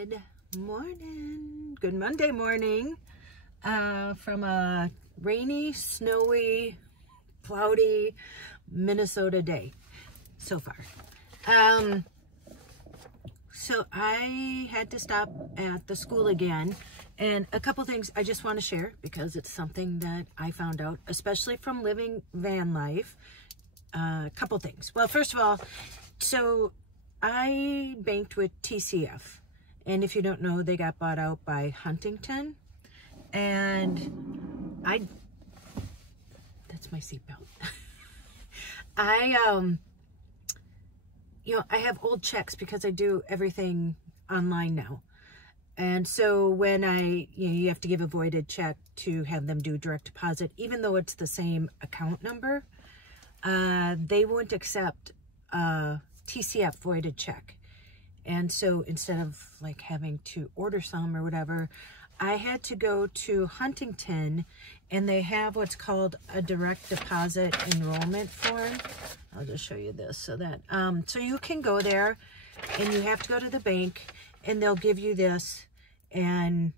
Good morning. Good Monday morning from a rainy, snowy, cloudy Minnesota day so far. So I had to stop at the school again, and a couple things I just want to share because it's something that I found out, especially from living van life. A couple things. Well, first of all, so I banked with TCF, and if you don't know, they got bought out by Huntington, and that's my seatbelt. You know, I have old checks because I do everything online now. And so when you have to give a voided check to have them do direct deposit, even though it's the same account number, they won't accept TCF voided check. And so instead of like having to order some or whatever, I had to go to Huntington, and they have what's called a direct deposit enrollment form. I'll just show you this so that, so you can go there and you have to go to the bank and they'll give you this, and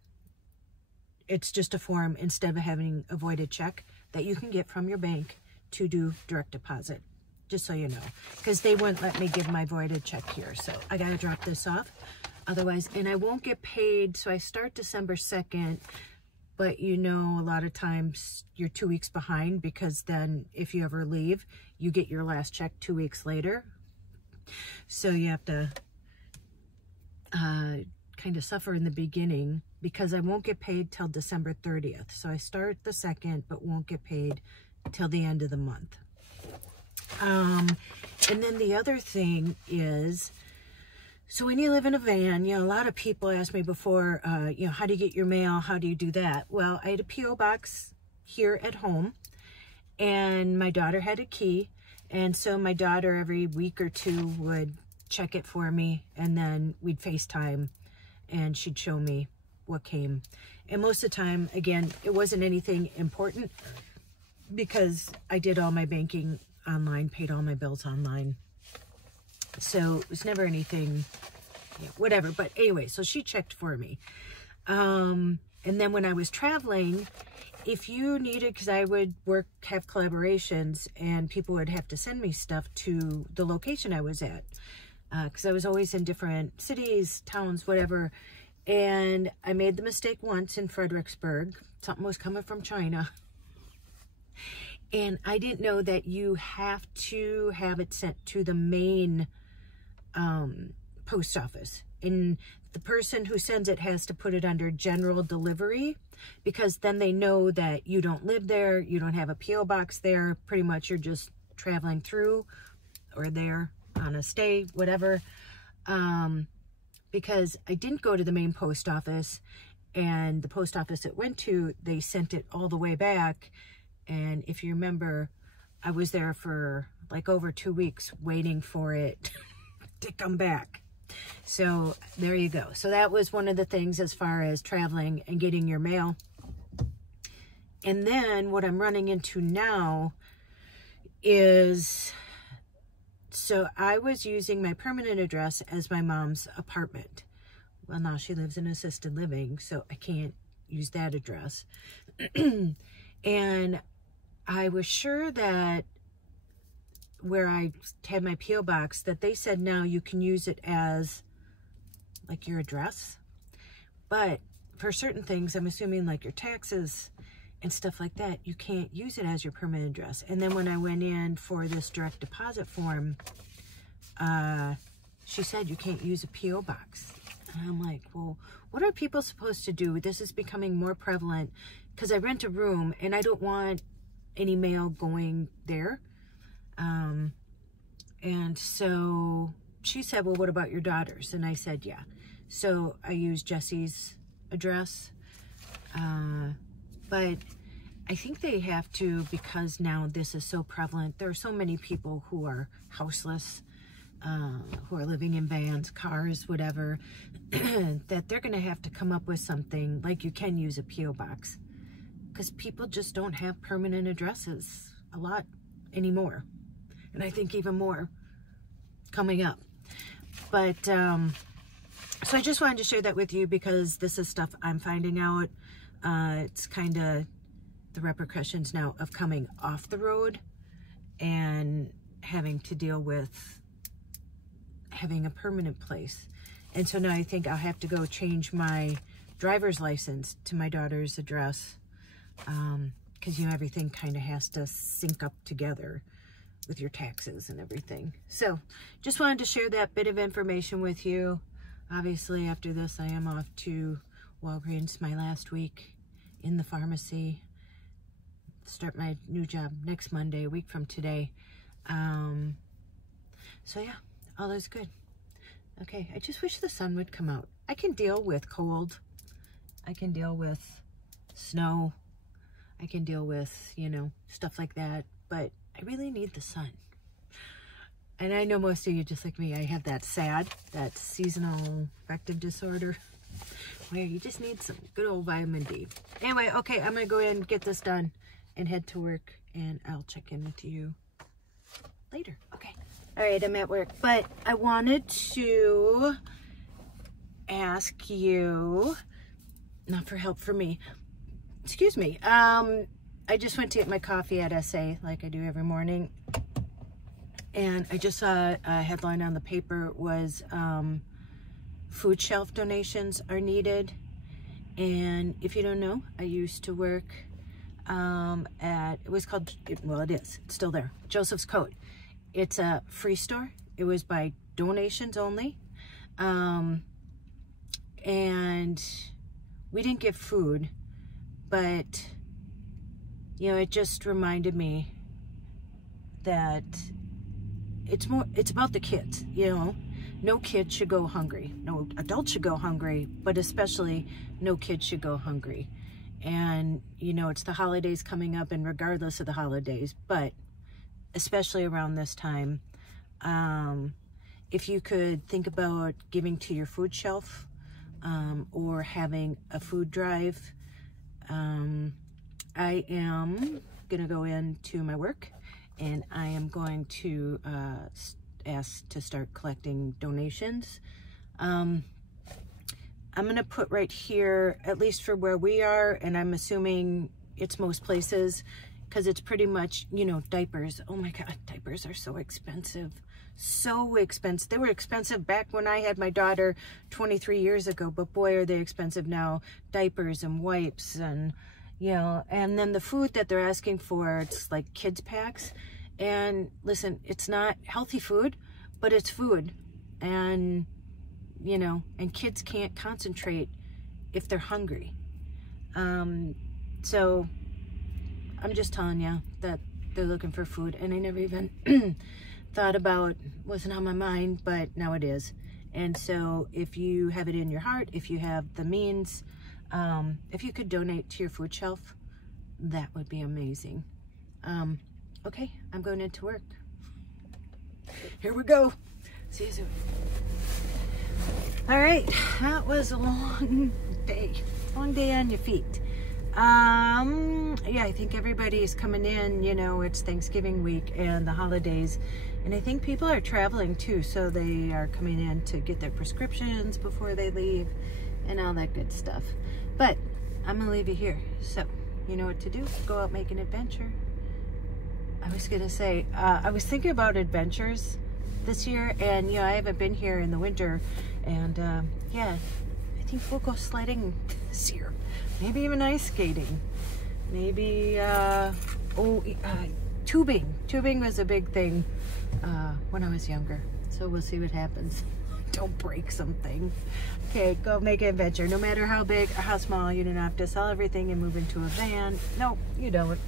it's just a form instead of having a voided check that you can get from your bank to do direct deposit. Just so you know, because they wouldn't let me give my voided check here. So I got to drop this off. Otherwise, and I won't get paid. So I start December 2nd, but you know, a lot of times you're 2 weeks behind, because then if you ever leave, you get your last check 2 weeks later. So you have to kind of suffer in the beginning, because I won't get paid till December 30th. So I start the 2nd, but won't get paid till the end of the month. And then the other thing is, so when you live in a van, you know, a lot of people ask me before, you know, how do you get your mail? How do you do that? Well, I had a P.O. box here at home, and my daughter had a key. And so my daughter every week or two would check it for me, and then we'd FaceTime and she'd show me what came. And most of the time, again, it wasn't anything important because I did all my banking online, paid all my bills online. So it was never anything, you know, whatever. But anyway, so she checked for me. And then when I was traveling, if you needed, because I would have collaborations, and people would have to send me stuff to the location I was at, because I was always in different cities, towns, whatever. And I made the mistake once in Fredericksburg. Something was coming from China. And I didn't know that you have to have it sent to the main post office. And the person who sends it has to put it under general delivery, because then they know that you don't live there, you don't have a P.O. box there. Pretty much you're just traveling through or there on a stay, whatever. Because I didn't go to the main post office, and the post office it went to, they sent it all the way back. And if you remember, I was there for like over 2 weeks waiting for it to come back. So there you go. So that was one of the things as far as traveling and getting your mail. And then what I'm running into now is, so I was using my permanent address as my mom's apartment. Well, now she lives in assisted living, so I can't use that address. And I was sure that where I had my P.O. box, that they said now you can use it as like your address. But for certain things, I'm assuming like your taxes and stuff like that, you can't use it as your permanent address. And then when I went in for this direct deposit form, she said you can't use a P.O. box. And I'm like, well, what are people supposed to do? This is becoming more prevalent, because I rent a room and I don't want any mail going there. And so she said, well, what about your daughters? And I said, yeah. So I used Jesse's address. But I think they have to, because now this is so prevalent. There are so many people who are houseless, who are living in vans, cars, whatever, that they're going to have to come up with something like you can use a P.O. box, because people just don't have permanent addresses a lot anymore. And I think even more coming up. But So I just wanted to share that with you because this is stuff I'm finding out. It's kind of the repercussions now of coming off the road and having to deal with having a permanent place. And so now I think I'll have to go change my driver's license to my daughter's address, because you know, everything kind of has to sync up together with your taxes and everything. So just wanted to share that bit of information with you. Obviously after this I am off to Walgreens my last week in the pharmacy, start my new job next Monday, a week from today. So yeah, all is good. Okay, I just wish the sun would come out. I can deal with cold, I can deal with snow, I can deal with, you know, stuff like that, but I really need the sun. And I know most of you, just like me, I have that SAD, that seasonal affective disorder, where you just need some good old vitamin D. Anyway, okay, I'm gonna go ahead and get this done and head to work, and I'll check in with you later. Okay. All right, I'm at work, but I wanted to ask you, not for help for me, excuse me. I just went to get my coffee at SA like I do every morning, and I just saw a headline on the paper was food shelf donations are needed. And if you don't know, I used to work at, it was called, well, it is, it's still there, Joseph's Coat. It's a free store. It was by donations only. And we didn't get food, but, you know, it just reminded me that it's about the kids, you know. No kid should go hungry. No adult should go hungry, but especially no kid should go hungry. And, you know, it's the holidays coming up, and regardless of the holidays, but especially around this time, if you could think about giving to your food shelf, or having a food drive. I am gonna go into my work, and I am going to ask to start collecting donations. I'm gonna put right here, at least for where we are, and I'm assuming it's most places, because it's pretty much, you know, diapers. Oh my God, diapers are so expensive. So expensive. They were expensive back when I had my daughter 23 years ago, but boy, are they expensive now. Diapers and wipes and, you know, and then the food that they're asking for, it's like kids packs. And listen, it's not healthy food, but it's food. And, you know, and kids can't concentrate if they're hungry. So I'm just telling you that they're looking for food, and I never even thought about, wasn't on my mind, but now it is. And so if you have it in your heart, if you have the means, if you could donate to your food shelf, that would be amazing. Okay, I'm going into work. Here we go. See you soon. All right, that was a long day on your feet. Yeah, I think everybody's coming in, you know, it's Thanksgiving week and the holidays, and I think people are traveling too, so they are coming in to get their prescriptions before they leave and all that good stuff. But I'm gonna leave you here, so you know what to do. Go out, make an adventure. I was gonna say, I was thinking about adventures this year, and you know, I haven't been here in the winter, and yeah, I think we'll go sledding this year. Maybe even ice skating. Maybe, tubing. Tubing was a big thing when I was younger. So we'll see what happens. Don't break something. Okay, go make an adventure. No matter how big or how small, you don't have to sell everything and move into a van. No, you don't.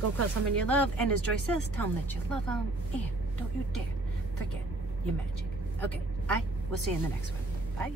Go call someone you love, and as Joy says, tell them that you love them, and don't you dare forget your magic. Okay, I will see you in the next one. Bye.